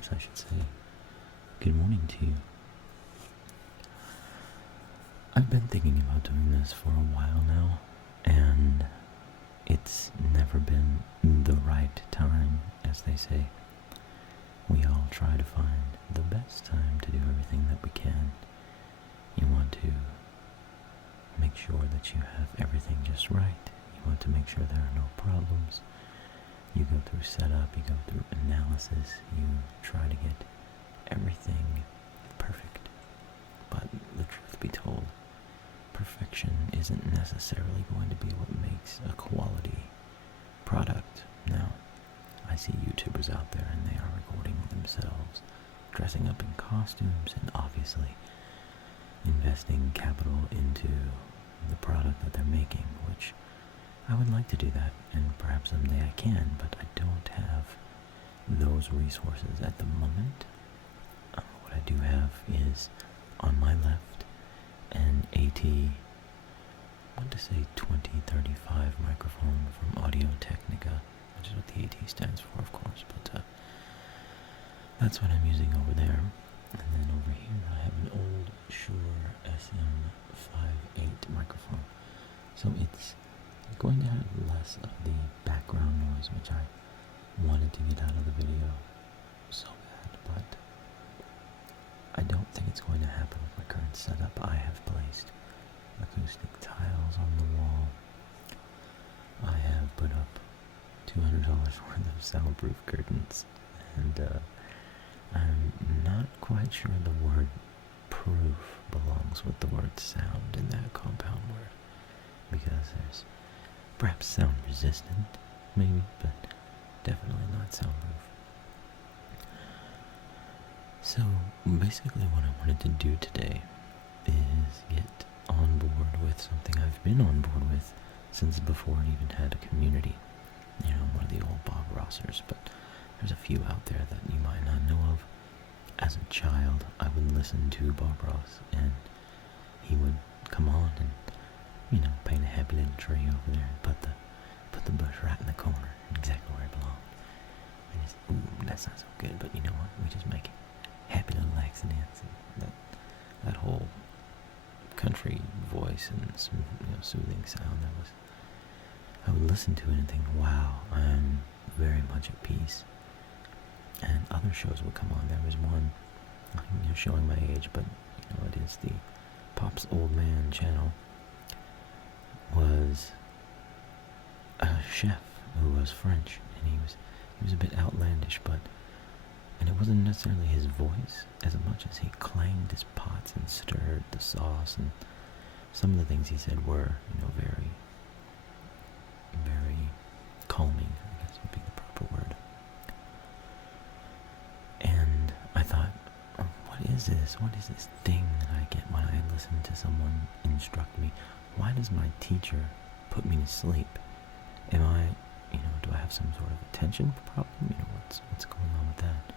perhaps I should say, good morning to you. I've been thinking about doing this for a while now, and it's never been the right time, as they say. We all try to find the best time to do everything that we can. You want to make sure that you have everything just right. You want to make sure there are no problems. You go through setup, you go through analysis, you try to get everything perfect. But the truth be told, perfection isn't necessarily going to be what makes a quality product. Now, I see YouTubers out there and they are recording themselves, dressing up in costumes, and obviously investing capital into the product that they're making, which I would like to do that, and perhaps someday I can, but I don't have those resources at the moment. What I do have is, on my left, an AT, I want to say 2035 microphone from Audio-Technica, which is what the AT stands for, of course, but that's what I'm using over there. And then over here I have an old Shure SM58 microphone. So it's going to have less of the background noise, which I wanted to get out of the video so bad, but I don't think it's going to happen with my current setup. I have placed acoustic tiles on the wall. I have put up $200 worth of soundproof curtains, and I'm not quite sure the word proof belongs with the word sound in that compound word, because there's perhaps sound resistant, maybe, but definitely not soundproof. So basically what I wanted to do today is get on board with something I've been on board with since before it even had a community. You know, one of the old Bob Rossers, but there's a few out there that you might not know of. As a child, I would listen to Bob Ross, and he would come on and, you know, paint a happy little tree over there and put the bush right in the corner, exactly where it belonged. And just, ooh, that sounds so good, but you know what? We just make happy little accidents, and that whole country voice and some, soothing sound. I would listen to it and think, wow, I'm very much at peace. And other shows would come on. There was one, showing my age, but it is the Pop's Old Man channel. Was a chef who was French, and he was a bit outlandish, and it wasn't necessarily his voice as much as he clanged his pots and stirred the sauce, and some of the things he said were, very, very calming, I guess would be the proper word. And I thought, what is this? What is this thing that I get when I listen to someone instruct me? Why does my teacher put me to sleep? Am I, do I have some sort of attention problem? What's going on with that?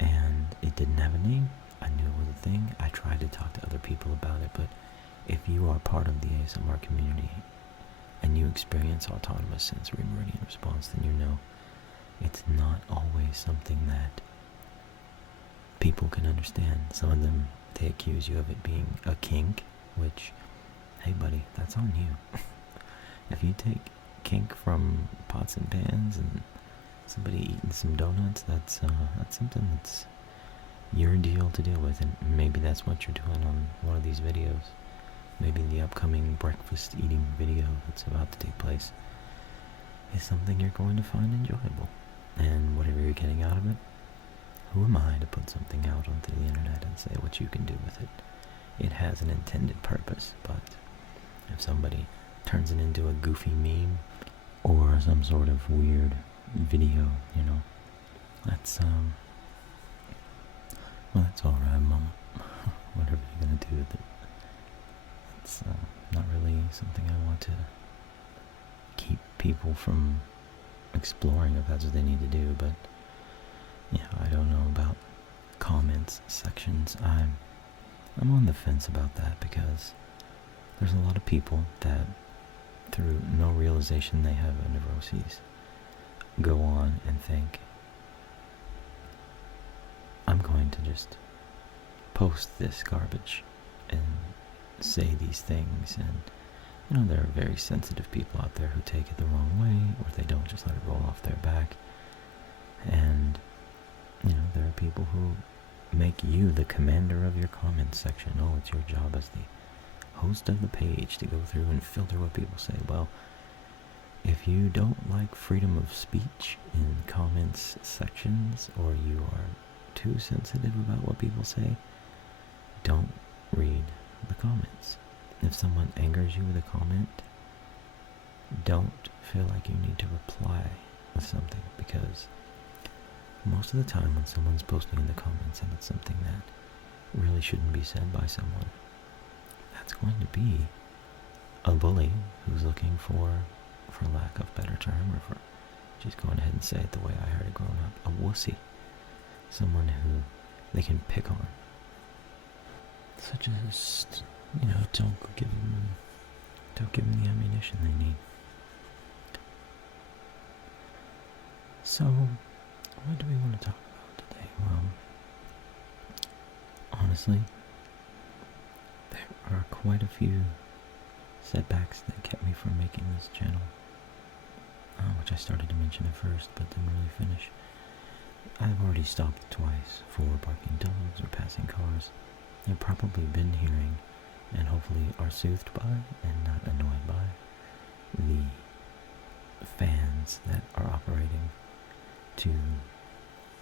And it didn't have a name. I knew it was a thing. I tried to talk to other people about it, but if you are part of the ASMR community and you experience autonomous sensory meridian response, then you know it's not always something that people can understand. Some of them, they accuse you of it being a kink, which, hey buddy, that's on you. If you take kink from pots and pans and somebody eating some donuts, that's something that's your deal to deal with, and maybe that's what you're doing on one of these videos. Maybe the upcoming breakfast eating video that's about to take place is something you're going to find enjoyable. And whatever you're getting out of it, who am I to put something out onto the internet and say what you can do with it? It has an intended purpose, but if somebody turns it into a goofy meme or some sort of weird video, that's that's alright, Mama. Whatever you're gonna do with it. It's not really something I want to keep people from exploring if that's what they need to do, but I don't know about comments sections. I'm on the fence about that, because there's a lot of people that, through no realization they have a neuroses, go on and think I'm going to just post this garbage and say these things, and there are very sensitive people out there who take it the wrong way, or they don't just let it roll off their back. And, there are people who make you the commander of your comments section. Oh, it's your job as the host of the page to go through and filter what people say. Well, if you don't like freedom of speech in comments sections, or you are too sensitive about what people say, don't read the comments. If someone angers you with a comment, don't feel like you need to reply with something, because most of the time when someone's posting in the comments and it's something that really shouldn't be said by someone, that's going to be a bully who's looking for lack of better term, or for just going ahead and say it the way I heard it growing up, a wussy. Someone who they can pick on. So just, don't give them the ammunition they need. So, what do we want to talk about today? Well, honestly, there are quite a few setbacks that kept me from making this channel, which I started to mention at first, but didn't really finish. I've already stopped twice for barking dogs or passing cars. You've probably been hearing, and hopefully are soothed by, and not annoyed by, the fans that are operating to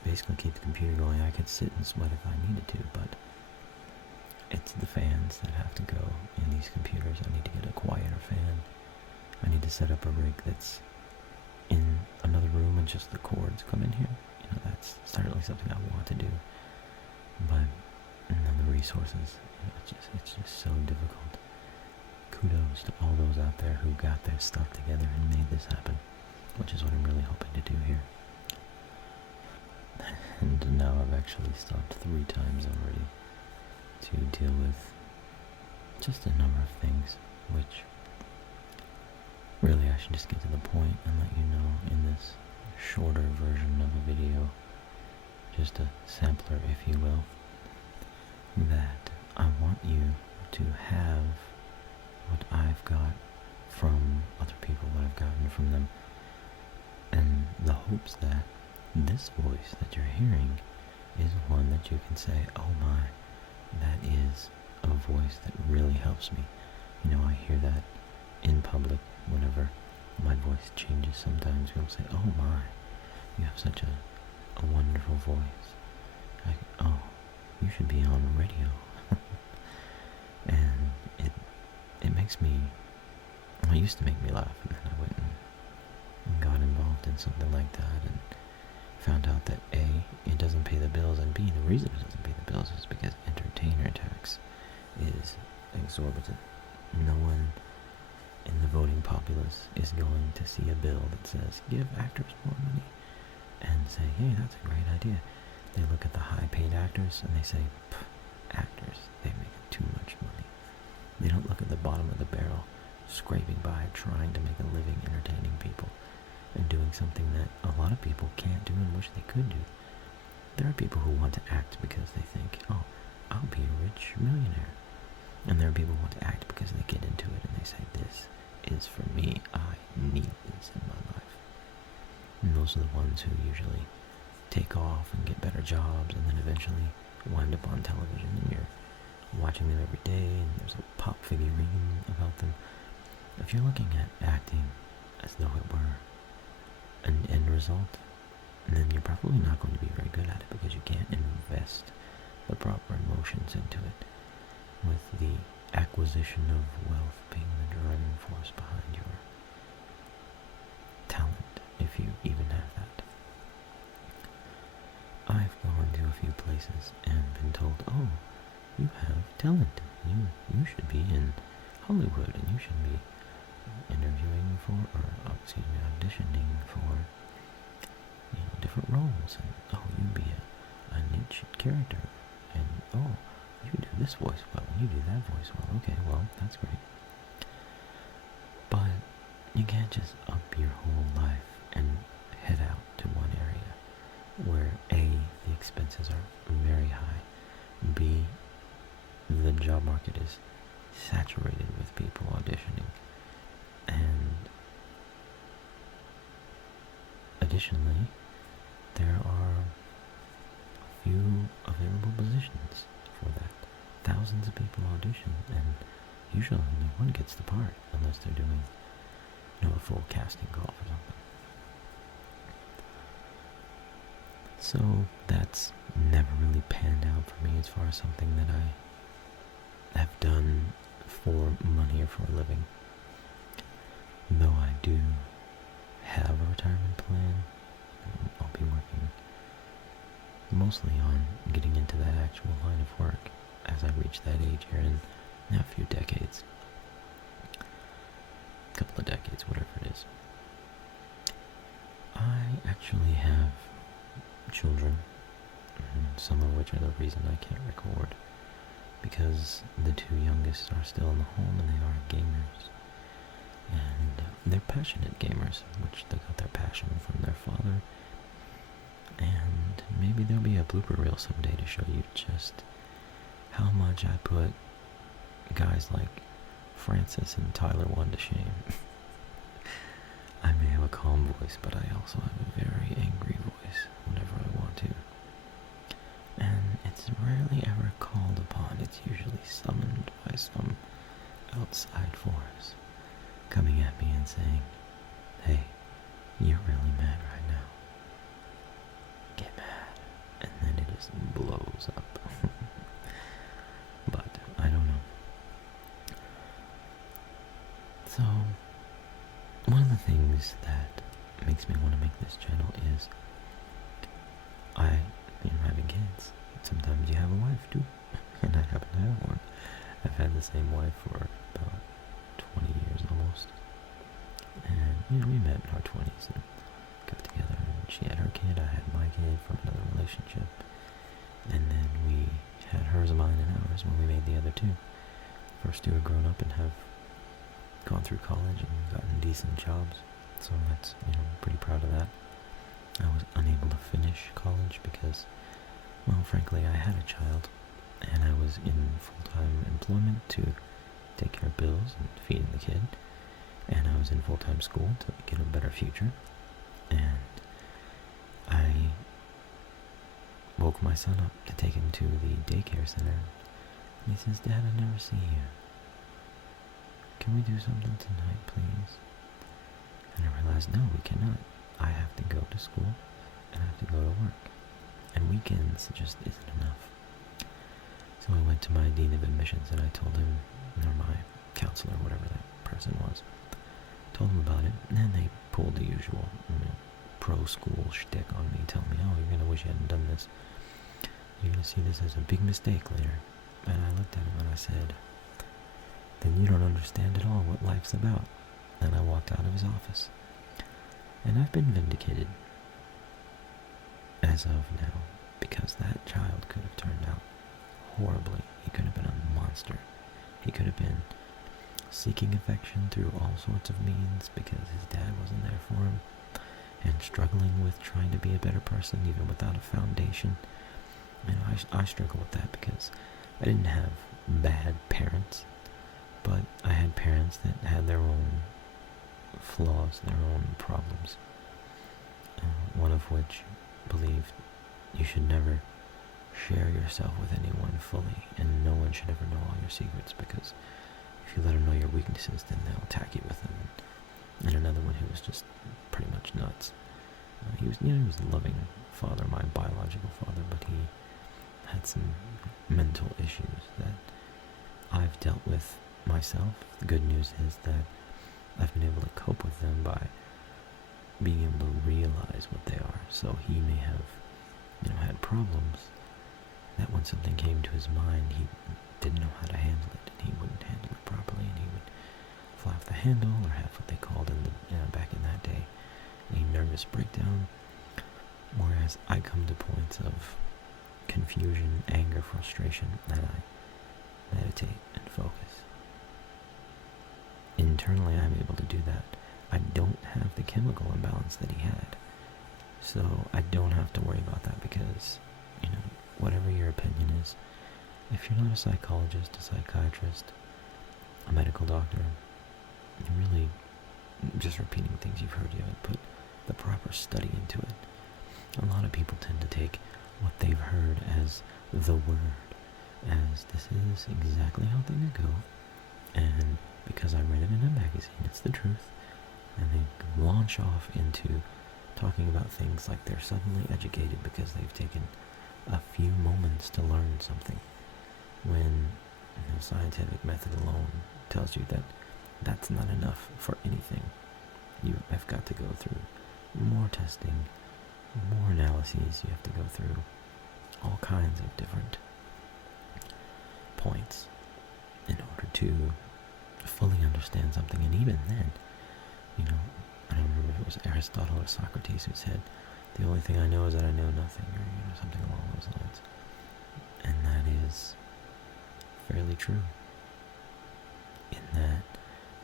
basically keep the computer going. I could sit and sweat if I needed to, but it's the fans that have to go in these computers. I need to get a quieter fan. I need to set up a rig that's in another room and just the cords come in here. That's certainly something I want to do, but the resources, it's just so difficult. Kudos to all those out there who got their stuff together and made this happen, which is what I'm really hoping to do here. And now I've actually stopped 3 times already to deal with just a number of things, which really I should just get to the point and let you know in this shorter version of a video, just a sampler if you will, that I want you to have what I've got from other people, what I've gotten from them, and the hopes that this voice that you're hearing is one that you can say, oh my, that is a voice that really helps me. I hear that in public whenever my voice changes. Sometimes people say, oh my, you have such a wonderful voice. Oh, you should be on the radio. And it makes me, it used to make me laugh, and then I went and got involved in something like that and found out that A, it doesn't pay the bills, and B, the reason it doesn't pay the bills is because entertainer tax is exorbitant. No one in the voting populace is going to see a bill that says, give actors more money, and say, hey, that's a great idea. They look at the high-paid actors, and they say, actors, they make too much money. They don't look at the bottom of the barrel, scraping by, trying to make a living entertaining people, and doing something that a lot of people can't do and wish they could do. There are people who want to act because they think, oh, I'll be a rich millionaire. And there are people who want to act because they get into it and they say, this is for me, I need this in my life. And those are the ones who usually take off and get better jobs and then eventually wind up on television, and you're watching them every day and there's a pop figurine about them. If you're looking at acting as though it were an end result, then you're probably not going to be very good at it, because you can't invest the proper emotions into it, with the acquisition of wealth being the driving force behind your talent, if you even have that. I've gone to a few places and been told, oh, you have talent, you should be in Hollywood, and you should be interviewing for, or auditioning for, different roles, and oh, you'd be a niche character, and oh, you do this voice well, and you do that voice well. Okay, well, that's great. But you can't just up your whole life and head out to one area where A, the expenses are job market is saturated with people auditioning. And additionally, there are few available positions for that. Thousands of people audition, and usually only one gets the part, unless they're doing, a full casting call or something. So that's never really panned out for me as far as something that I have done for money or for a living. Though I do have a retirement plan, I'll be working mostly on getting into that actual line of work as I reach that age here in a few decades. A couple of decades, whatever it is. I actually have children, some of which are the reason I can't record, because the two youngest are still in the home and they are gamers. And they're passionate gamers, which they got their passion from their father. And maybe there'll be a blooper reel someday to show you just how much I put guys like Francis and Tyler 1 to shame. I may have a calm voice, but I also have a very angry voice whenever I want to. And it's rarely ever called upon. It's usually summoned by some outside force coming at me and saying, "Hey, you're really mad right now. Get mad." And then it just blows up. But I don't know. So, one of the things that makes me want to make this channel is having kids. Sometimes you have a wife too, and I happen to have one. I've had the same wife for about 20 years almost. And, we met in our 20s and got together, and she had her kid, I had my kid from another relationship. And then we had hers, mine, and ours when we made the other two. First two had grown up and have gone through college and gotten decent jobs. So that's, pretty proud of that. I was unable to finish college because, well, frankly, I had a child, and I was in full-time employment to take care of bills and feeding the kid, and I was in full-time school to get a better future, and I woke my son up to take him to the daycare center, and he says, "Dad, I never see you. Can we do something tonight, please?" And I realized, no, we cannot. I have to go to school, and I have to go to work. And weekends just isn't enough. So I went to my dean of admissions, and I told him, or my counselor, whatever that person was, told him about it, and then they pulled the usual, pro-school shtick on me, telling me, "Oh, you're going to wish you hadn't done this. You're going to see this as a big mistake later." And I looked at him and I said, "Then you don't understand at all what life's about." And I walked out of his office. And I've been vindicated as of now, because that child could have turned out horribly. He could have been a monster. He could have been seeking affection through all sorts of means because his dad wasn't there for him, and struggling with trying to be a better person even without a foundation. I struggle with that because I didn't have bad parents, but I had parents that had their own flaws, their own problems. One of which believed you should never share yourself with anyone fully, and no one should ever know all your secrets, because if you let them know your weaknesses, then they'll attack you with them. And another one who was just pretty much nuts. He was a loving father, my biological father, but he had some mental issues that I've dealt with myself. The good news is that I've been able to cope with them by being able to realize what they are. So he may have, had problems that when something came to his mind, he didn't know how to handle it, and he wouldn't handle it properly, and he would fly off the handle or have what they called back in that day a nervous breakdown. Whereas I come to points of confusion, anger, frustration, and I meditate and focus. Internally, I'm able to do that. I don't have the chemical imbalance that he had. So I don't have to worry about that because, whatever your opinion is, if you're not a psychologist, a psychiatrist, a medical doctor, you're really just repeating things you've heard. You haven't put the proper study into it. A lot of people tend to take what they've heard as the word, as this is exactly how things go, and because I read it in a magazine, it's the truth, and they launch off into talking about things like they're suddenly educated because they've taken a few moments to learn something, when scientific method alone tells you that that's not enough for anything. You have got to go through more testing, more analyses. You have to go through all kinds of different points in order to fully understand something. And even then, I don't remember if it was Aristotle or Socrates who said, the only thing I know is that I know nothing, or something along those lines. And that is fairly true, in that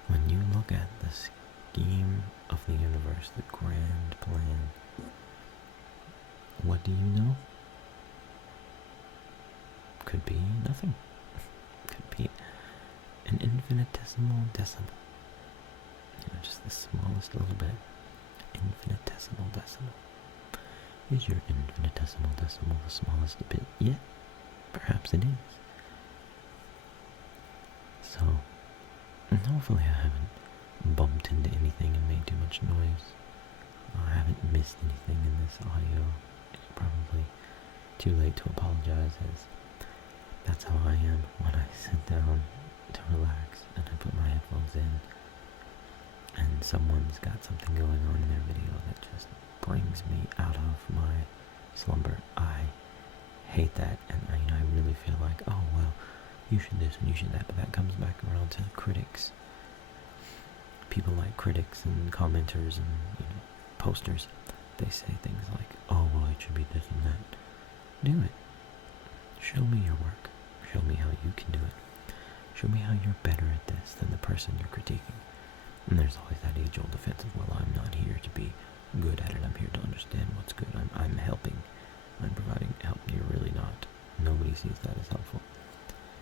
when you look at the scheme of the universe, the grand plan, what do you know? Could be nothing. Could be an infinitesimal decimal. Just the smallest little bit. Infinitesimal decimal. Is your infinitesimal decimal the smallest bit yet? Perhaps it is. So, hopefully I haven't bumped into anything and made too much noise. I haven't missed anything in this audio. It's probably too late to apologize, as that's how I am when I sit down to relax and I put my headphones in and someone's got something going on in their video that just brings me out of my slumber. I hate that, and I really feel like, oh well, you should this and you should that, but that comes back around to critics. People like critics and commenters and posters. They say things like, oh well, it should be this and that. Do it. Show me your work. Show me how you can do it. Show me how you're better at this than the person you're critiquing. And there's always that age-old defense of, well, I'm not here to be good at it. I'm here to understand what's good. I'm helping. I'm providing help. You're really not. Nobody sees that as helpful.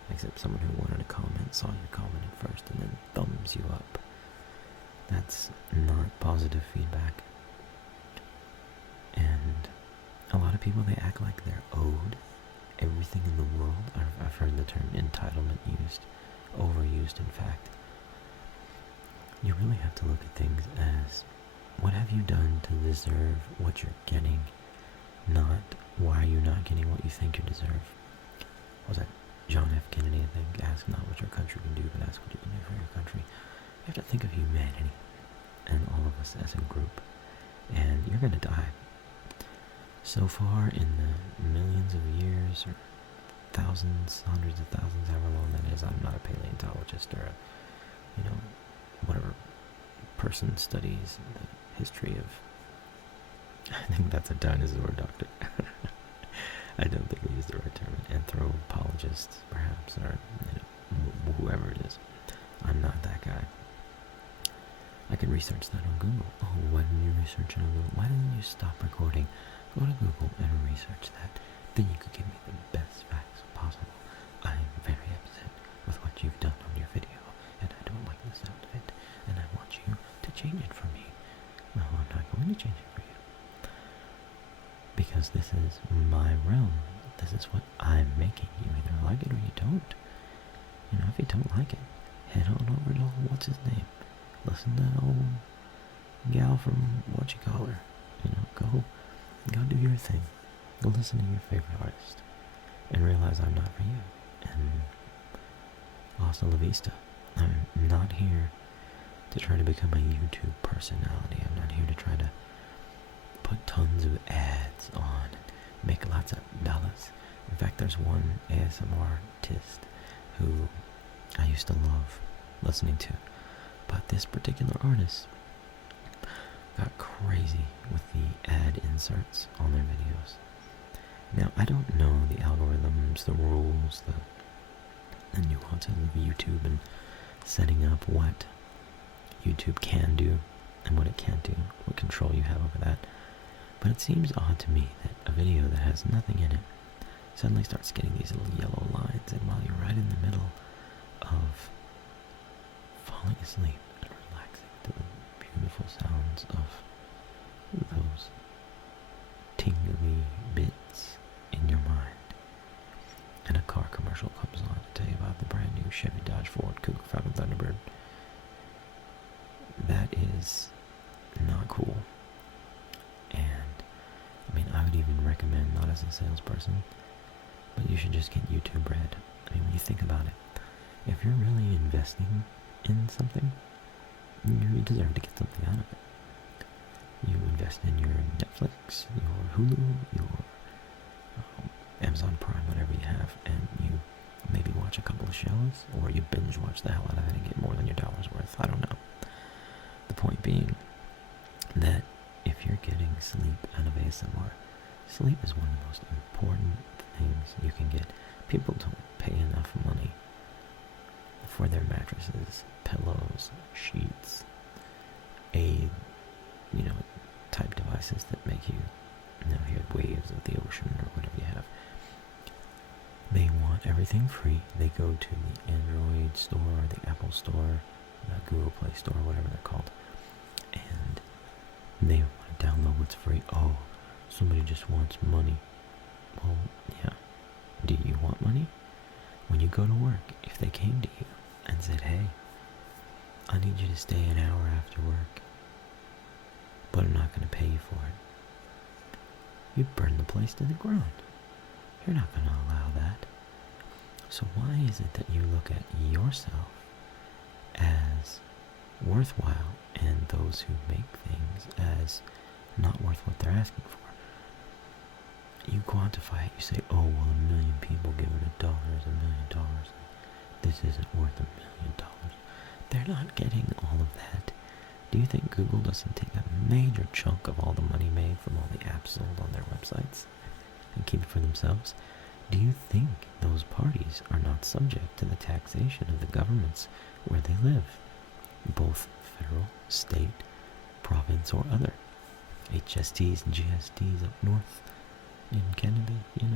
Except someone who wanted to comment, saw you commented first, and then thumbs you up. That's not positive feedback. And a lot of people, they act like they're owed everything in the world. I've heard the term entitlement used, overused in fact. You really have to look at things as, what have you done to deserve what you're getting, not why are you not getting what you think you deserve. What was that? John F. Kennedy, I think, ask not what your country can do, but ask what you can do for your country. You have to think of humanity, and all of us as a group, and you're going to die. So far, in the millions of years, or thousands, hundreds of thousands, however long that is, I'm not a paleontologist or a, whatever person studies the history of, I think that's a dinosaur doctor. I don't think we use the right term, anthropologists, perhaps, or whoever it is. I'm not that guy. I can research that on Google. Oh, why didn't you research it on Google? Why didn't you stop recording? Go to Google and research that. Then you could give me the best facts possible. I'm very upset with what you've done on your video, and I don't like the sound of it, and I want you to change it for me. No, I'm not going to change it for you. Because this is my realm. This is what I'm making. You either like it or you don't. If you don't like it, head on over to, what's his name? Listen to old gal from what you call her. Go do your thing. Go listen to your favorite artist. And realize I'm not for you. And hasta la vista. I'm not here to try to become a YouTube personality. I'm not here to try to put tons of ads on and make lots of dollars. In fact, there's one ASMR artist who I used to love listening to. But this particular artist got crazy with the ad inserts on their videos. Now, I don't know the algorithms, the rules, the nuances of YouTube and setting up what YouTube can do and what it can't do, what control you have over that. But it seems odd to me that a video that has nothing in it suddenly starts getting these little yellow lines, and while you're right in the middle of falling asleep and relaxing to the beautiful sounds of those tingly bits in your mind, and a car commercial comes on to tell you about the brand new Chevy Dodge Ford Cougar Falcon Thunderbird. That is not cool. And I mean, I would even recommend, not as a salesperson, but you should just get YouTube Red. I mean, when you think about it, if you're really investing in something, you deserve to get something out of it. You invest in your Netflix, your Hulu, your Amazon Prime, whatever you have, and you maybe watch a couple of shows, or you binge watch the hell out of it and get more than your dollar's worth. I don't know. The point being that if you're getting sleep out of ASMR, sleep is one of the most important things you can get. People don't pay enough money for their mattresses, pillows, sheets, type devices that make you, hear waves of the ocean or whatever you have. They want everything free. They go to the Android store, the Apple store, the Google Play store, whatever they're called, and they want to download what's free. Oh, somebody just wants money. Well, yeah. Do you want money? When you go to work, if they came to you and said, hey, I need you to stay an hour after work, but I'm not going to pay you for it, you'd burn the place to the ground. You're not going to allow that. So why is it that you look at yourself as worthwhile and those who make things as not worth what they're asking for? You quantify it. You say, oh, well, 1 million people give it $1 is $1 million. This isn't worth $1 million. They're not getting all of that. Do you think Google doesn't take a major chunk of all the money made from all the apps sold on their websites and keep it for themselves? Do you think those parties are not subject to the taxation of the governments where they live, both federal, state, province, or other? HSTs and GSTs up north in Canada, you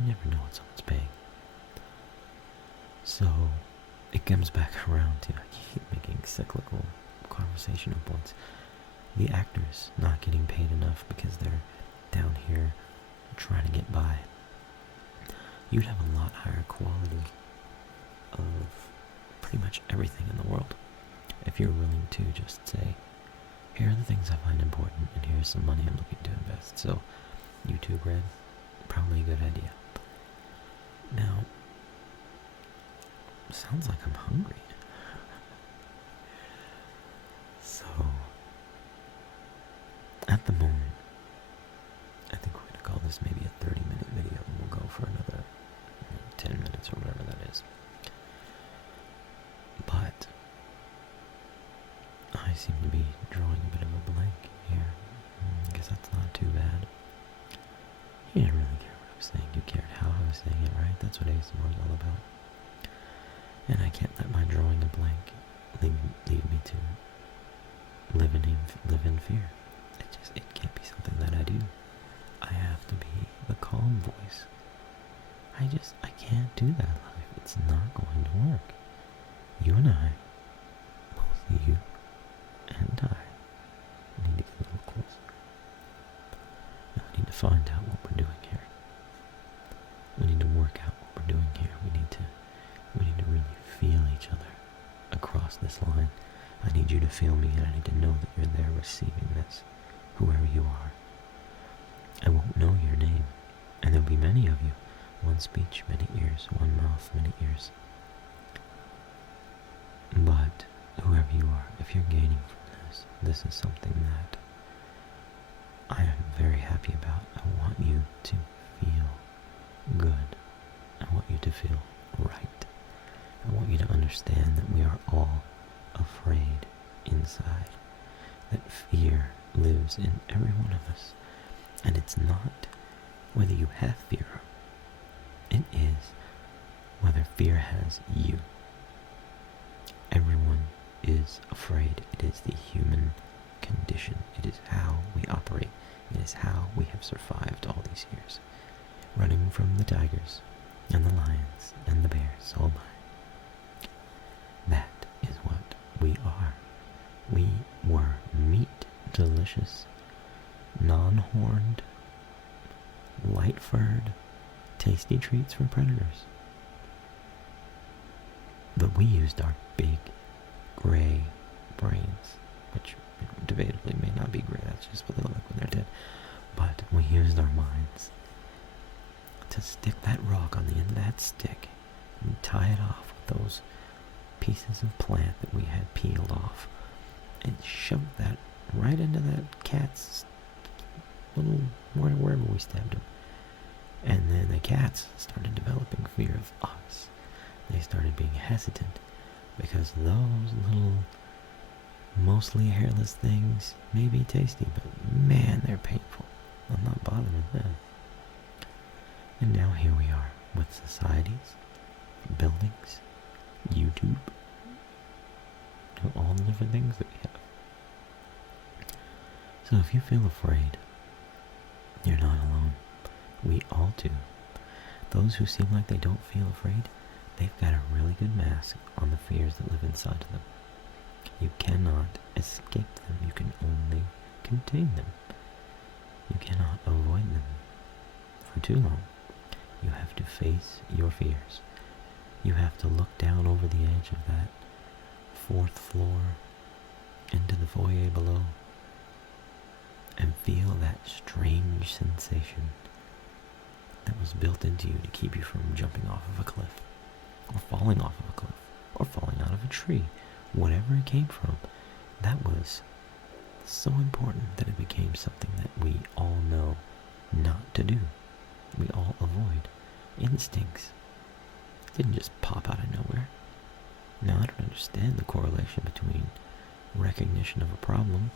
never know what someone's paying. So it comes back around to, I keep making cyclical conversational points. The actors not getting paid enough because they're down here trying to get by. You'd have a lot higher quality of pretty much everything in the world if you're willing to just say, here are the things I find important, and here's some money I'm looking to invest. So YouTube Red, probably a good idea. Now, sounds like I'm hungry. So, at the moment, I think we're going to call this maybe a 30-minute video, and we'll go for another 10 minutes or whatever that is. But I seem to be drawing a bit of a blank here. I guess that's not too bad. You didn't really care what I was saying. You cared how I was saying it, right? That's what ASMR is all about. And I can't let my drawing a blank leave me to live in fear. It can't be something that I do. I have to be the calm voice. I can't do that life. It's not going to work. You and I, both you and I, need to get a little closer. I need to find out what we're doing here. We need to work out what we're doing here. We need to really feel each other across this line. I need you to feel me, and I need to know that you're there receiving this, whoever you are. I won't know your name, and there'll be many of you. One speech, many ears. One mouth, many ears. But whoever you are, if you're gaining from this is something that I am very happy about. I want you to feel good. I want you to feel right. I want you to understand that we are all afraid inside, that fear lives in every one of us, and it's not whether you have fear, it is whether fear has you. Everyone is afraid. It is the human condition. It is how we operate. It is how we have survived all these years. running from the tigers and the lions and the bears. Oh my. That is what we are. We were meat, delicious, non-horned, light-furred, tasty treats for predators. But we used our big, gray brains, which debatably may not be gray, that's just what they look like when they're dead. But we used our minds to stick that rock on the end of that stick and tie it off with those pieces of plant that we had peeled off and shove that right into that cat's little, wherever we stabbed him. And then the cats started developing fear of us. They started being hesitant because those little, mostly hairless things may be tasty, but man, they're painful. I'm not bothered with them. And now here we are with societies, buildings, YouTube, all the different things that we have. So if you feel afraid, you're not alone. We all do. Those who seem like they don't feel afraid, they've got a really good mask on the fears that live inside of them. You cannot escape them. You can only contain them. You cannot avoid them for too long. You have to face your fears. You have to look down over the edge of that 4th floor into the foyer below and feel that strange sensation that was built into you to keep you from jumping off of a cliff, or falling off of a cliff, or falling out of a tree. Whatever it came from, that was so important that it became something that we all know not to do. We all avoid. Instincts. It didn't just pop out of nowhere. Now, I don't understand the correlation between recognition of a problem,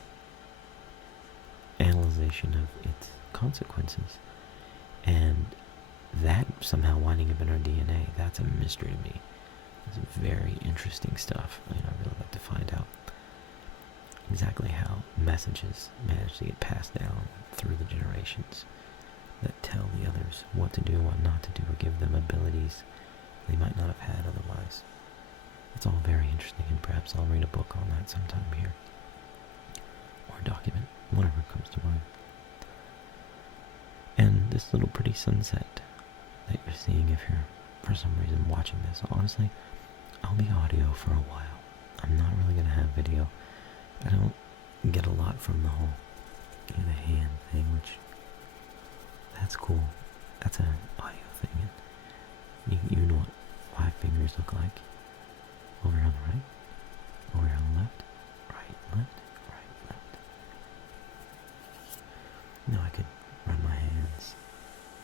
analyzation of its consequences, and that somehow winding up in our DNA. That's a mystery to me. It's very interesting stuff. I'd really like to find out exactly how messages manage to get passed down through the generations that tell the others what to do, what not to do, or give them abilities they might not have had otherwise. It's all very interesting, and perhaps I'll read a book on that sometime here, or a document, whatever comes to mind. And this little pretty sunset that you're seeing, if you're for some reason watching this, honestly, I'll be audio for a while. I'm not really going to have video. I don't get a lot from the whole the hand thing, which, that's cool. That's an audio thing. And you know what 5 fingers look like. Over on the right, over on the left, right, left, right, left. Now I could run my hands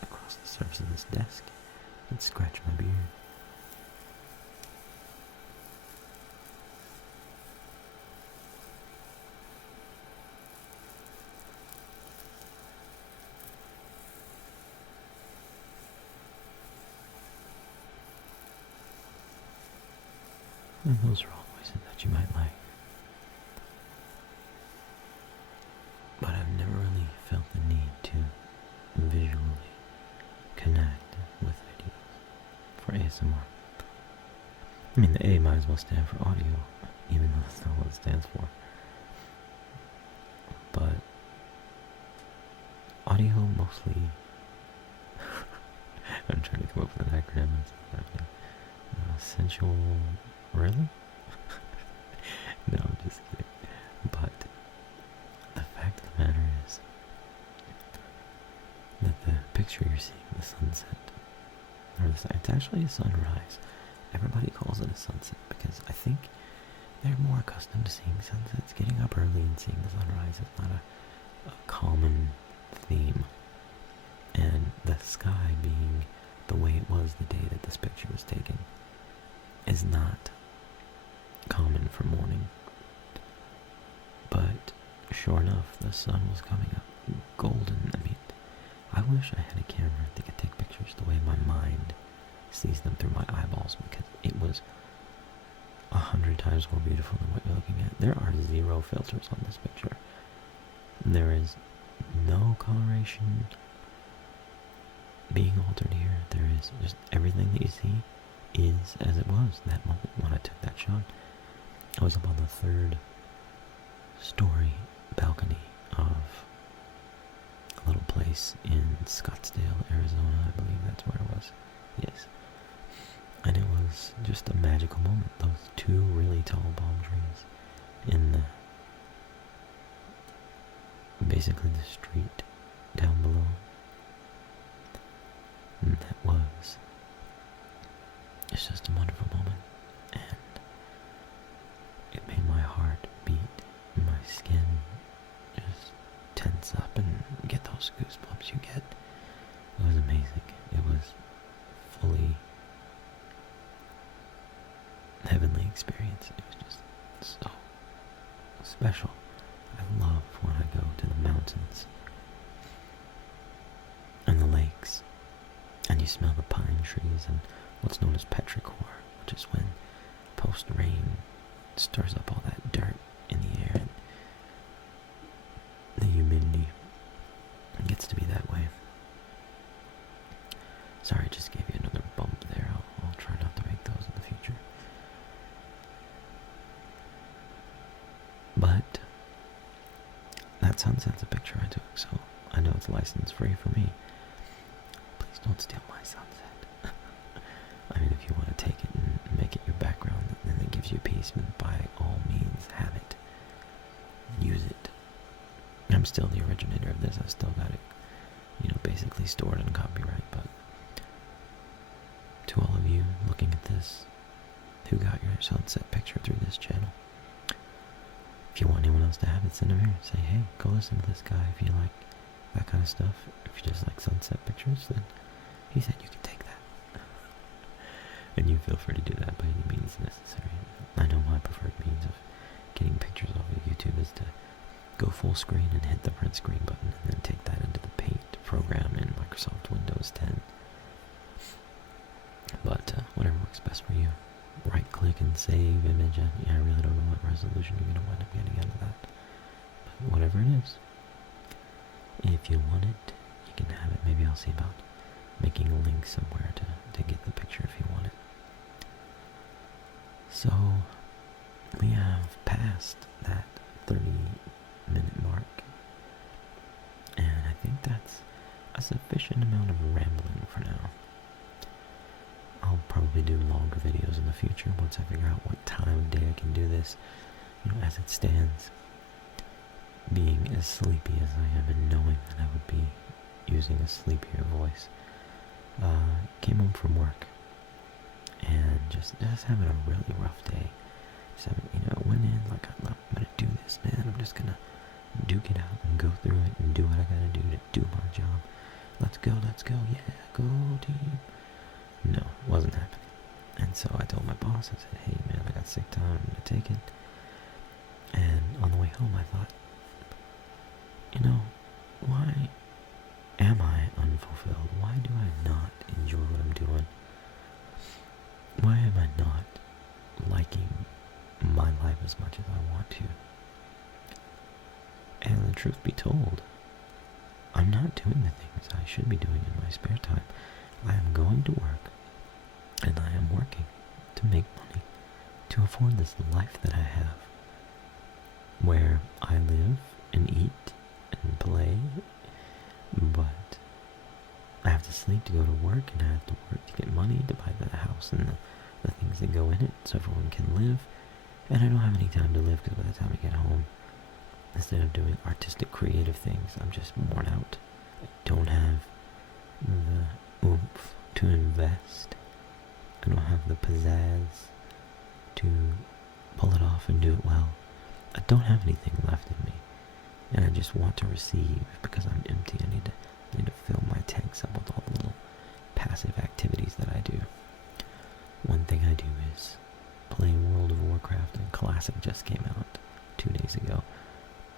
across the surface of this desk and scratch my beard. And those are all voices that you might like. But I've never really felt the need to visually connect with videos for ASMR. I mean, the A might as well stand for audio, even though that's not what it stands for. But audio mostly... I'm trying to come up with an acronym. It's not happening. Sensual... Really? No, I'm just kidding. But the fact of the matter is that the picture you're seeing, the sunset, it's actually a sunrise. Everybody calls it a sunset because I think they're more accustomed to seeing sunsets. Getting up early and seeing the sunrise is not a common theme. And the sky being the way it was the day that this picture was taken is not common for morning. But sure enough, the sun was coming up golden. I mean, I wish I had a camera that could take pictures the way my mind sees them through my eyeballs, because it was 100 times more beautiful than what you're looking at. There are 0 filters on this picture. There is no coloration. being altered here. There is just everything that you see is as it was that moment when I took that shot. I was up on the 3rd story balcony of a little place in Scottsdale, Arizona. I believe that's where it was. Yes. And it was just a magical moment. Those 2 really tall palm trees in basically the street down below. And that was, it's just a wonderful moment. And it made my heart beat, my skin just tense up and get those goosebumps you get. It was amazing. It was fully heavenly experience. It was just so special. I love when I go to the mountains and the lakes and you smell the pine trees and what's known as petrichor, which is when post-rain stirs up all that dirt in the air and the humidity gets to be that way. Sorry, I just gave you another bump there. I'll try not to make those in the future. But that sunset's a picture I took, so I know it's license free for me. Please don't steal my sunset. I mean, if you want to take it and make it your background, then it gives you peace, then by all means, have it. Use it. I'm still the originator of this. I've still got it, basically stored in copyright, but to all of you looking at this, who got your sunset picture through this channel, if you want anyone else to have it, send them here. Say, hey, go listen to this guy if you like that kind of stuff. If you just like sunset pictures, then he said you can take that. And you feel free to do that by any means necessary. I know my preferred means of getting pictures off of YouTube is to go full screen and hit the print screen button and then take that into the Paint program in Microsoft Windows 10. But whatever works best for you. Right click and save image. I really don't know what resolution you're going to wind up getting out of that. But whatever it is, if you want it, you can have it. Maybe I'll see about making a link somewhere to get the picture if you want it. So, we have passed that 30-minute mark. And I think that's a sufficient amount of rambling for now. I'll probably do longer videos in the future once I figure out what time of day I can do this. As it stands, being as sleepy as I am and knowing that I would be using a sleepier voice, came home from work and just having a really rough day. Just having, went in like I'm gonna do this, man. I'm just gonna duke it out and go through it and do what I gotta do to do my job. Let's go, yeah, go team. No, it wasn't happening. And so I told my boss, I said, hey man, I got sick time, I'm gonna take it. And on the way home I thought, why am I unfulfilled? Why do I not enjoy what I'm doing? Why am I not liking my life as much as I want to? And the truth be told, I'm not doing the things I should be doing in my spare time. I am going to work, and I am working to make money to afford this life that I have, where I live and eat and play, but I have to sleep to go to work, and I have to work to get money to buy the house and the things that go in it so everyone can live, and I don't have any time to live because by the time I get home, instead of doing artistic, creative things, I'm just worn out. I don't have the oomph to invest. I don't have the pizzazz to pull it off and do it well. I don't have anything left in me, and I just want to receive because I'm empty. I need to fill my tanks up with all the little passive activities that I do. One thing I do is play World of Warcraft, and Classic just came out 2 days ago.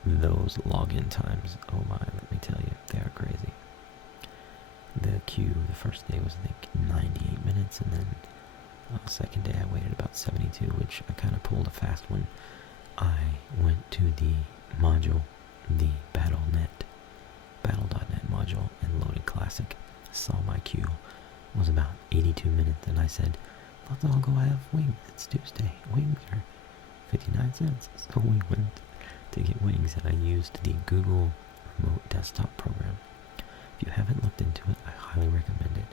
Those login times, oh my, let me tell you, they are crazy. The queue, the first day was I think 98 minutes, and then the second day I waited about 72, which I kind of pulled a fast one. I went to the module, the Battle.net module, and loaded Classic. Saw my queue queue was about 82 minutes, and I said, let's all go have wings. It's Tuesday. Wings are 59 cents. So we went to get wings, and I used the Google Remote Desktop program. If you haven't looked into it, I highly recommend it.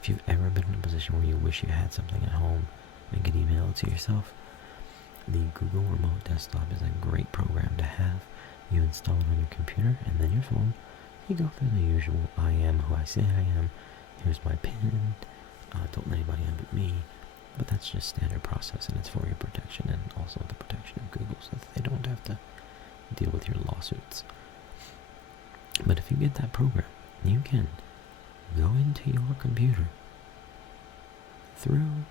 If you've ever been in a position where you wish you had something at home and could email it to yourself, the Google Remote Desktop is a great program to have. You install it on your computer and then your phone. You go through the usual, I am who I say I am, here's my PIN, don't let anybody in but me. But that's just standard process, and it's for your protection and also the protection of Google so that they don't have to deal with your lawsuits. But if you get that program, you can go into your computer through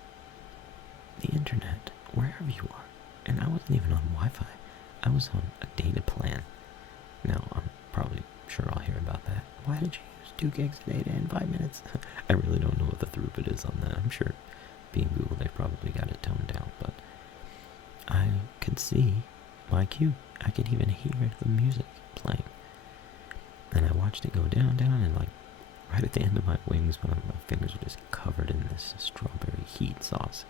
the internet, wherever you are. And I wasn't even on Wi-Fi. I was on a data plan. Now, I'm probably sure I'll hear about that. Why did you use 2 gigs of data in 5 minutes? I really don't know what the throughput is on that. I'm sure being Google, they've probably got it toned down, but I could see my queue. I could even hear the music playing. And I watched it go down, and like right at the end of my wings, my fingers were just covered in this strawberry heat sauce.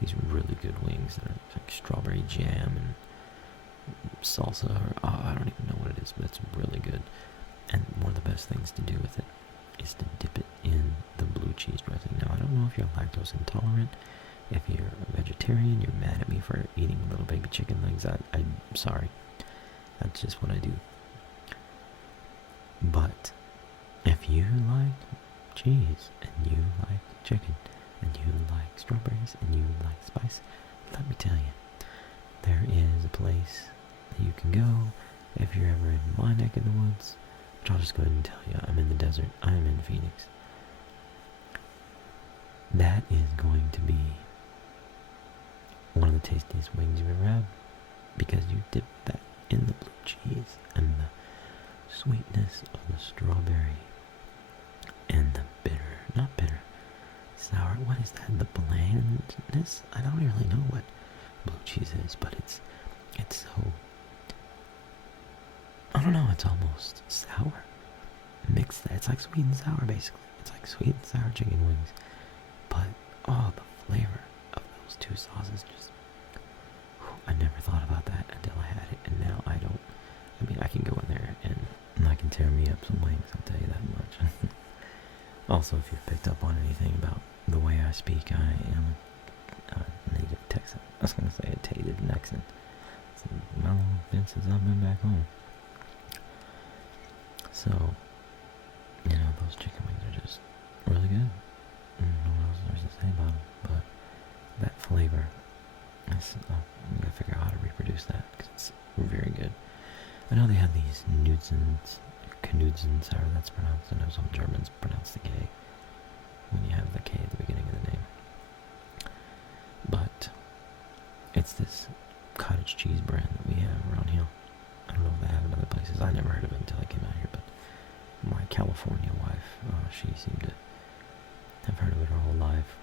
These really good wings that are like strawberry jam and salsa, or I don't even know what it is, but it's really good. And one of the best things to do with it is to dip it in the blue cheese dressing. Now, I don't know if you're lactose intolerant, if you're a vegetarian, you're mad at me for eating little baby chicken legs. I'm sorry. That's just what I do. But if you like cheese, and you like chicken, and you like strawberries, and you like spice, let me tell you, there is a place that you can go if you're ever in my neck of the woods, which I'll just go ahead and tell you, I'm in the desert, I'm in Phoenix. That is going to be one of the tastiest wings you've ever had, because you dip that in the blue cheese, and the sweetness of the strawberry, and the sour, what is that, the blandness? I don't really know what blue cheese is, but it's so, I don't know, it's almost sour, mixed, it's like sweet and sour basically, it's like sweet and sour chicken wings, but oh, the flavor of those two sauces just, I never thought about that until I had it, and now I can go in there and I can tear me up some wings, I'll tell you that much. Also, if you've picked up on anything about the way I speak, I am a native Texan. I was going to say a native Texan. It's been since I've been back home. So, those chicken wings are just really good. I don't know what else there's to say about them, but that flavor, I'm going to figure out how to reproduce that, because it's very good. I know they have these Knudsens, however that's pronounced. I know some Germans pronounce the K when you have the K at the beginning of the name. But it's this cottage cheese brand that we have around here. I don't know if they have it other places. I never heard of it until I came out here, but my California wife, she seemed to have heard of it her whole life.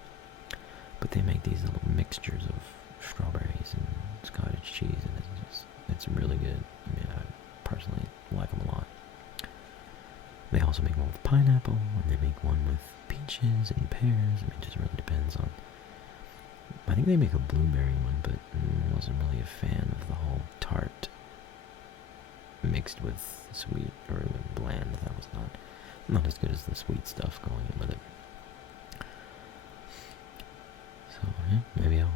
But they make these little mixtures of strawberries and cottage cheese, and it's really good. I mean, I personally like them a lot. They also make one with pineapple, and they make one with peaches and pears. I mean, it just really depends on. I think they make a blueberry one, but wasn't really a fan of the whole tart mixed with sweet or bland. That was not as good as the sweet stuff going in with it. So yeah, maybe I'll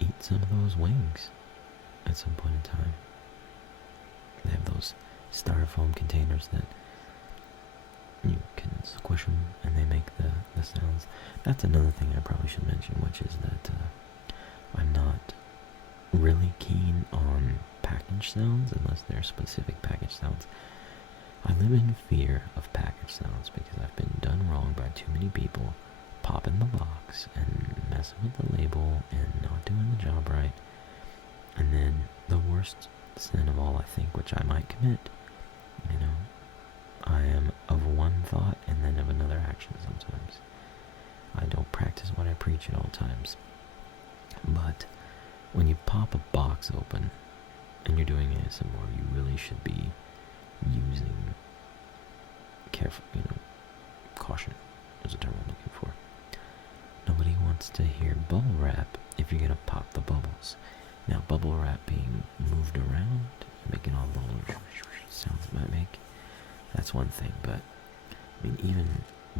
eat some of those wings at some point in time. They have those styrofoam containers that you can squish them and they make the sounds. That's another thing I probably should mention, which is that I'm not really keen on package sounds unless they're specific package sounds. I live in fear of package sounds because I've been done wrong by too many people popping the box and messing with the label and not doing the job right. And then the worst sin of all, I think, which I might commit, I am of one thought and then of another action sometimes. I don't practice what I preach at all times. But when you pop a box open and you're doing ASMR, you really should be using caution. is the term I'm looking for. Nobody wants to hear bubble wrap if you're gonna pop the bubbles. Now, bubble wrap being moved around, making all the little sounds it might make, that's one thing, but I mean, even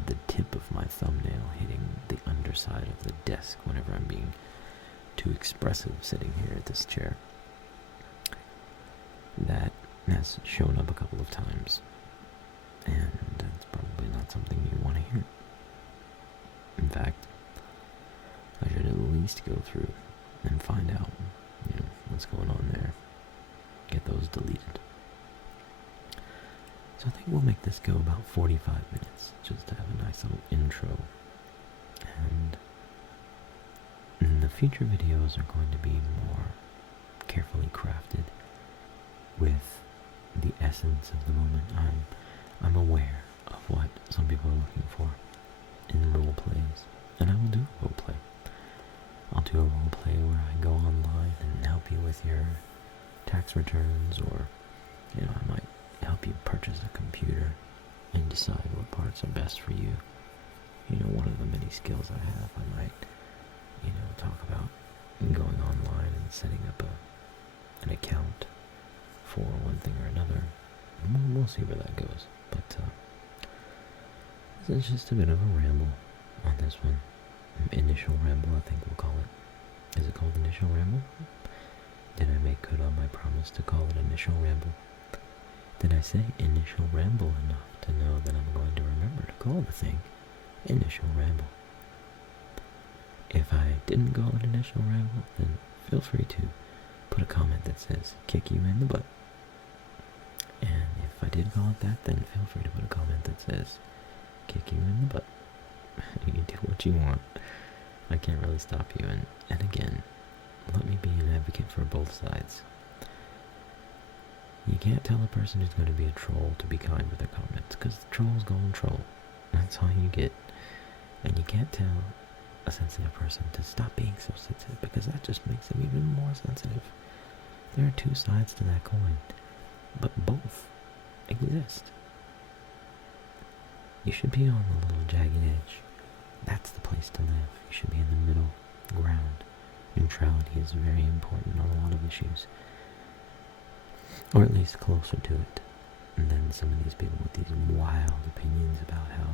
the tip of my thumbnail hitting the underside of the desk whenever I'm being too expressive sitting here at this chair, that has shown up a couple of times, and it's probably not something you want to hear. In fact, I should at least go through and find out, what's going on there. Get those deleted. So I think we'll make this go about 45 minutes, just to have a nice little intro. And the future videos are going to be more carefully crafted with the essence of the moment. I'm aware of what some people are looking for in role plays, and I will do a role play. I'll do a role play where I go online and help you with your tax returns, or I might help you purchase a computer and decide what parts are best for you. One of the many skills I have, I might talk about going online and setting up an account for one thing or another. We'll see where that goes. But this is just a bit of a ramble on this one. Initial ramble, I think we'll call it. Is it called initial ramble? Did I make good on my promise to call it initial ramble? Did I say initial ramble enough to know that I'm going to remember to call the thing initial ramble? If I didn't call it initial ramble, then feel free to put a comment that says kick you in the butt. And if I did call it that, then feel free to put a comment that says kick you in the butt. You do what you want. I can't really stop you. And again, let me be an advocate for both sides. You can't tell a person who's going to be a troll to be kind with their comments, because the trolls go and troll. That's all you get. And you can't tell a sensitive person to stop being so sensitive, because that just makes them even more sensitive. There are two sides to that coin, but both exist. You should be on the little jagged edge. That's the place to live. You should be in the middle ground. Neutrality is very important on a lot of issues, or at least closer to it. And then some of these people with these wild opinions about how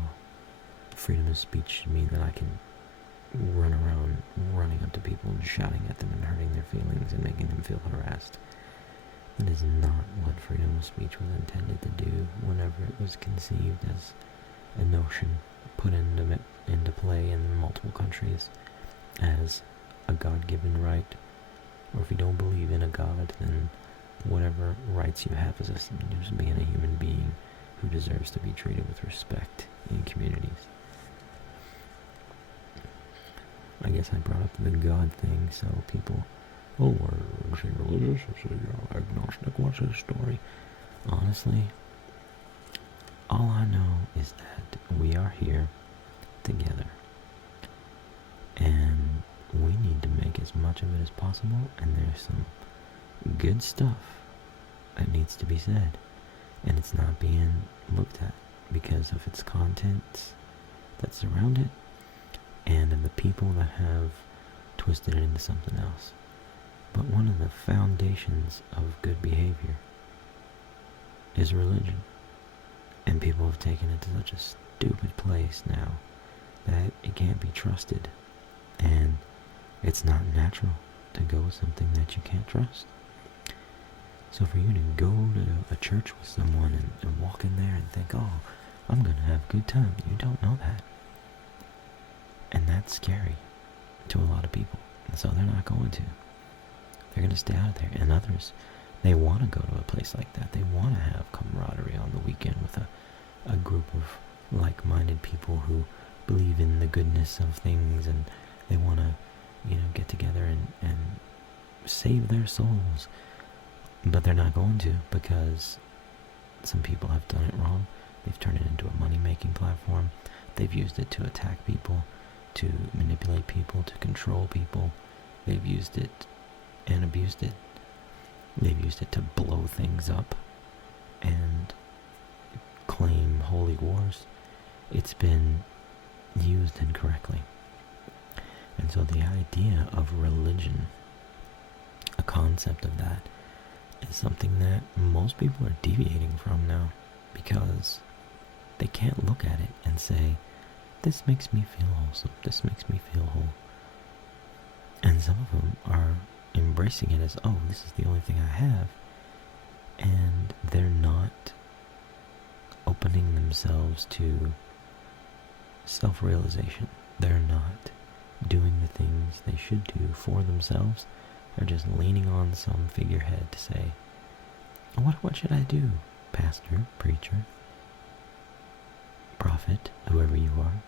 freedom of speech should mean that I can run around running up to people and shouting at them and hurting their feelings and making them feel harassed. That is not what freedom of speech was intended to do whenever it was conceived as a notion put into play in multiple countries as a God-given right. Or if you don't believe in a God, then whatever rights you have as just being a human being who deserves to be treated with respect in communities. I guess I brought up the God thing, so people, is he religious? Is he agnostic? What's his story? Honestly, all I know is that we are here together, and we need to make as much of it as possible, and there's some good stuff that needs to be said, and it's not being looked at because of its content that surround it, and of the people that have twisted it into something else. But one of the foundations of good behavior is religion. And people have taken it to such a stupid place now that it can't be trusted. And it's not natural to go with something that you can't trust. So for you to go to a church with someone and walk in there and think, oh, I'm going to have a good time. You don't know that. And that's scary to a lot of people. And so they're not going to. They're going to stay out of there. And others, they want to go to a place like that. They want to have camaraderie on the weekend with a group of like-minded people who believe in the goodness of things, and they want to, get together and save their souls. But they're not going to, because some people have done it wrong. They've turned it into a money-making platform. They've used it to attack people, to manipulate people, to control people. They've used it and abused it. They've used it to blow things up and claim holy wars. It's been used incorrectly. And so the idea of religion, a concept of that, is something that most people are deviating from now, because they can't look at it and say, this makes me feel wholesome, this makes me feel whole. And some of them are embracing it as, oh, this is the only thing I have, and they're not opening themselves to self-realization. They're not doing the things they should do for themselves. They're just leaning on some figurehead to say, what should I do? Pastor, preacher, prophet, whoever you are,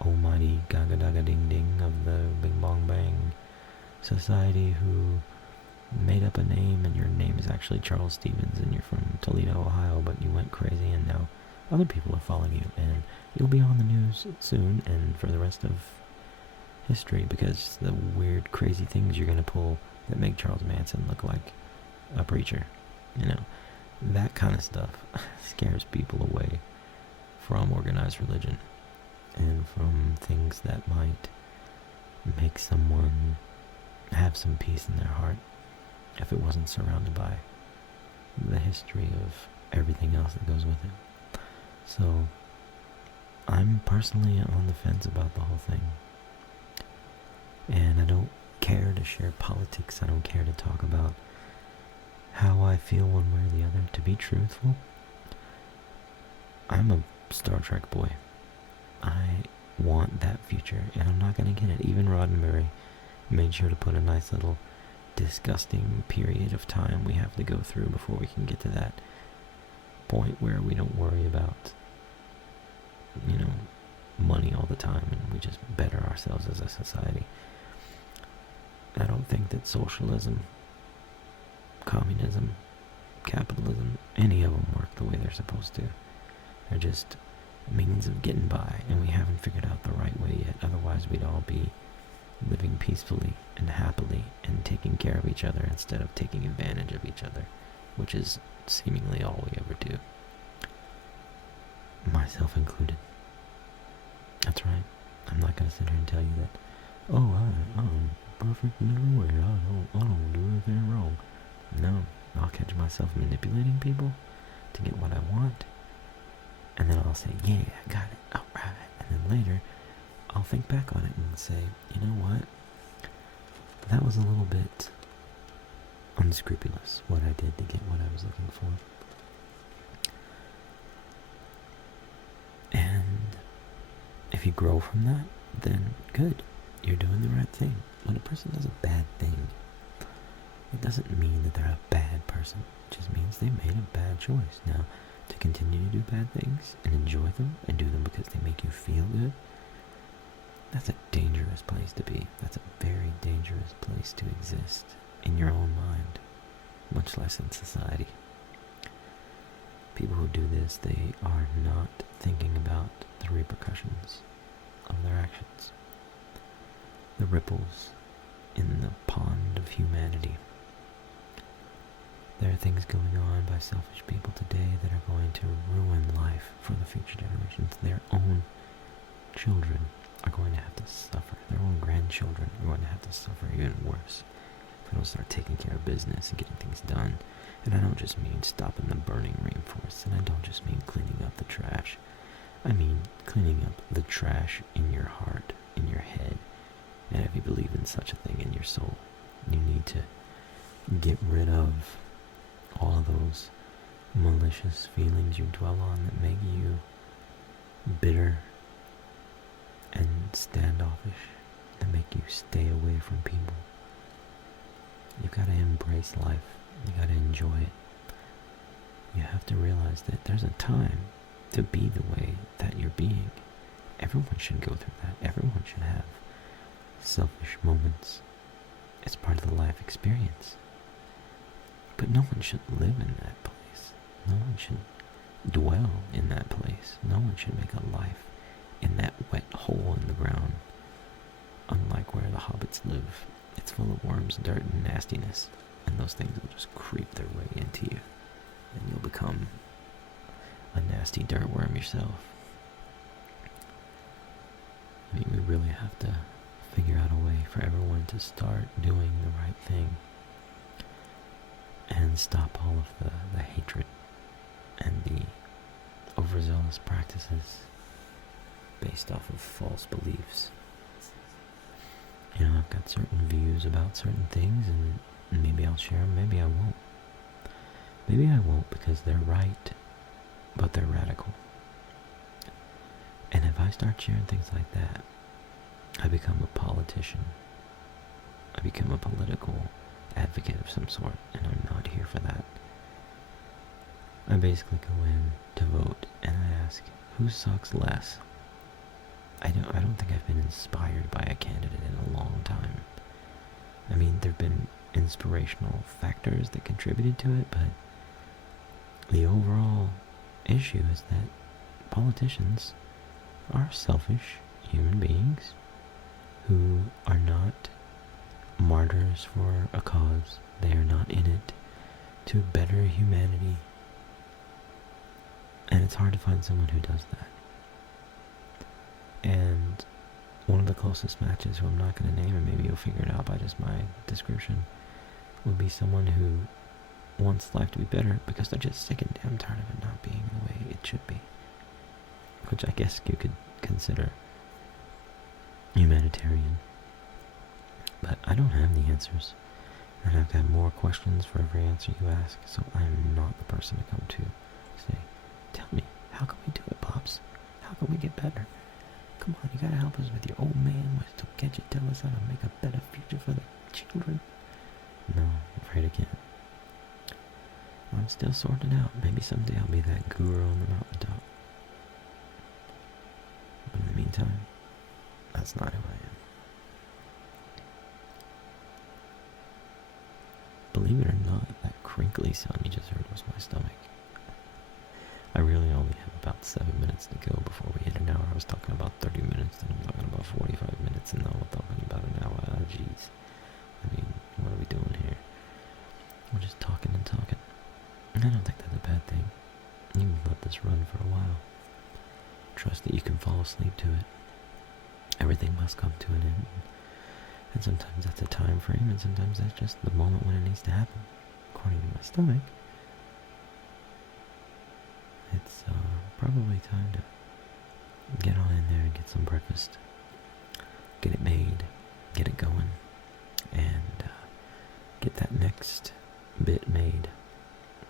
almighty gaga daga ding ding of the Bing Bong Bang Society who made up a name, and your name is actually Charles Stevens, and you're from Toledo, Ohio, but you went crazy, and now other people are following you, and you'll be on the news soon and for the rest of history, because the weird, crazy things you're going to pull that make Charles Manson look like a preacher. That kind of stuff scares people away from organized religion and from things that might make someone have some peace in their heart if it wasn't surrounded by the history of everything else that goes with it. So I'm personally on the fence about the whole thing, and I don't care to share politics. I don't care to talk about how I feel one way or the other. To be truthful, I'm a Star Trek boy. I want that future, and I'm not going to get it. Even Roddenberry made sure to put a nice little disgusting period of time we have to go through before we can get to that point where we don't worry about, money all the time, and we just better ourselves as a society. I don't think that socialism, communism, capitalism, any of them work the way they're supposed to. They're just means of getting by, and we haven't figured out the right way yet. Otherwise, we'd all be living peacefully and happily and taking care of each other instead of taking advantage of each other, which is seemingly all we ever do. Myself included. That's right. I'm not going to sit here and tell you that, I'm perfect in every way. I don't do anything wrong. No, I'll catch myself manipulating people to get what I want, and then I'll say, yeah, I got it, alright. And then later, I'll think back on it and say, you know what? That was a little bit unscrupulous, what I did to get what I was looking for. And if you grow from that, then good. You're doing the right thing. When a person does a bad thing, it doesn't mean that they're a bad person. It just means they made a bad choice. Now, to continue to do bad things and enjoy them and do them because they make you feel good, that's a dangerous place to be. That's a very dangerous place to exist in your own mind, much less in society. People who do this, they are not thinking about the repercussions of their actions. The ripples in the pond of humanity. There are things going on by selfish people today that are going to ruin life for the future generations. Their own children are going to have to suffer. Their own grandchildren are going to have to suffer even worse if we don't start taking care of business and getting things done. And I don't just mean stopping the burning rainforests, and I don't just mean cleaning up the trash. I mean cleaning up the trash in your heart, in your head, and if you believe in such a thing in your soul. You need to get rid of all of those malicious feelings you dwell on that make you bitter and standoffish, that make you stay away from people. You've got to embrace life. You got to enjoy it. You have to realize that there's a time to be the way that you're being. Everyone should go through that. Everyone should have selfish moments. It's part of the life experience. But no one should live in that place. No one should dwell in that place. No one should make a life in that wet hole in the ground. Unlike where the hobbits live, it's full of worms, dirt, and nastiness. And those things will just creep their way into you. And you'll become a nasty dirt worm yourself. really have to figure out a way for everyone to start doing the right thing and stop all of the hatred and the overzealous practices based off of false beliefs. You know, I've got certain views about certain things, and maybe I'll share them, maybe I won't. Maybe I won't because they're right, but they're radical. And if I start sharing things like that, I become a politician. I become a political advocate of some sort, and I'm not here for that. I basically go in to vote, and I ask, who sucks less? I don't think I've been inspired by a candidate in a long time. I mean, there have been inspirational factors that contributed to it, but the overall issue is that politicians are selfish human beings who are not martyrs for a cause. They are not in it to better humanity. And it's hard to find someone who does that. And one of the closest matches, who I'm not going to name, and maybe you'll figure it out by just my description, would be someone who wants life to be better because they're just sick and damn tired of it not being the way it should be. Which I guess you could consider humanitarian. But I don't have the answers. And I've got more questions for every answer you ask, so I'm not the person to come to. Say, tell me, how can we do it, Pops? How can we get better? Come on, you gotta help us with your old man wisdom. Can't you tell us how to make a better future for the children? No, I'm afraid I can't. I'm still sorting out. Maybe someday I'll be that guru on the mountaintop. But in the meantime, that's not who I am. Believe it or not, that crinkly sound you just heard was my stomach. I really only have about 7 minutes to go before we hit an hour. I was talking about 30 minutes, then I'm talking about 45 minutes, and now we're talking about an hour. Oh, jeez. I mean, what are we doing here? We're just talking and talking. And I don't think that's a bad thing. You can let this run for a while. Trust that you can fall asleep to it. Everything must come to an end. And sometimes that's a time frame, and sometimes that's just the moment when it needs to happen. According to my stomach, it's probably time to get on in there and get some breakfast. Get it made, get it going, and get that next bit made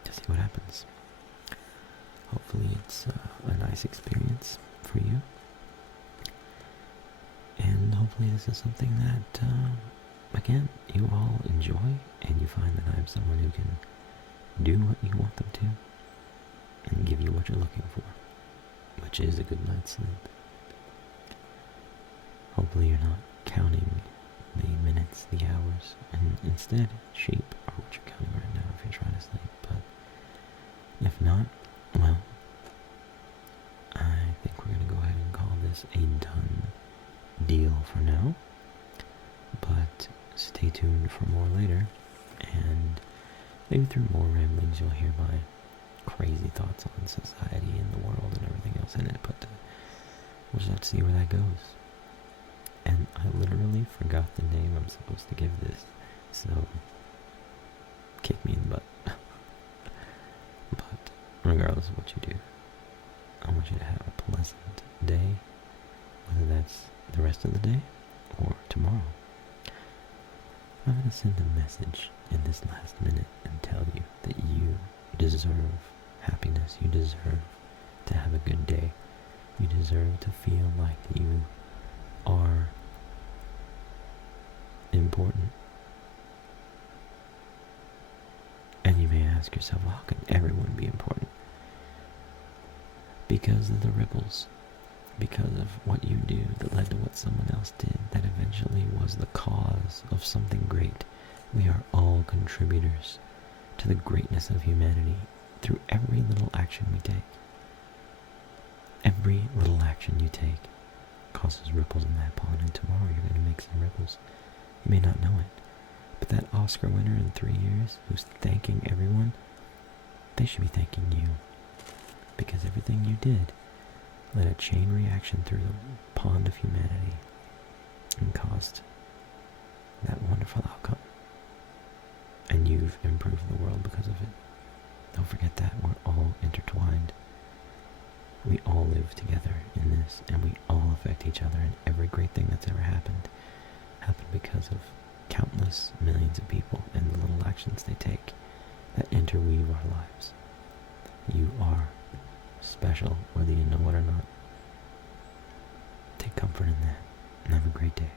to see what happens. Hopefully it's a nice experience for you. And hopefully this is something that, again, you all enjoy, and you find that I'm someone who can do what you want them to and give you what you're looking for, which is a good night's sleep. Hopefully you're not counting the minutes, the hours, and instead sheep are what you're counting right now if you're trying to sleep. But if not, well, I think we're going to go ahead and call this a done deal for now, but stay tuned for more later, and maybe through more ramblings you'll hear my crazy thoughts on society and the world and everything else in it, but we'll just have to see where that goes. And I literally forgot the name I'm supposed to give this, so kick me in the butt. But regardless of what you do, I want you to have a pleasant day, whether that's the rest of the day or tomorrow. I'm going to send a message in this last minute and tell you that you deserve happiness. You deserve to have a good day. You deserve to feel like you are important. And you may ask yourself, well, how can everyone be important? Because of the ripples. Because of what you do that led to what someone else did, that eventually was the cause of something great. We are all contributors to the greatness of humanity through every little action we take. Every little action you take causes ripples in that pond, and tomorrow you're going to make some ripples. You may not know it, but that Oscar winner in 3 years who's thanking everyone, they should be thanking you. Because everything you did led a chain reaction through the pond of humanity, and caused that wonderful outcome. And you've improved the world because of it. Don't forget that. We're all intertwined. We all live together in this, and we all affect each other, and every great thing that's ever happened because of countless millions of people and the little actions they take that interweave our lives. You are special, whether you know it or not. Take comfort in that, and have a great day.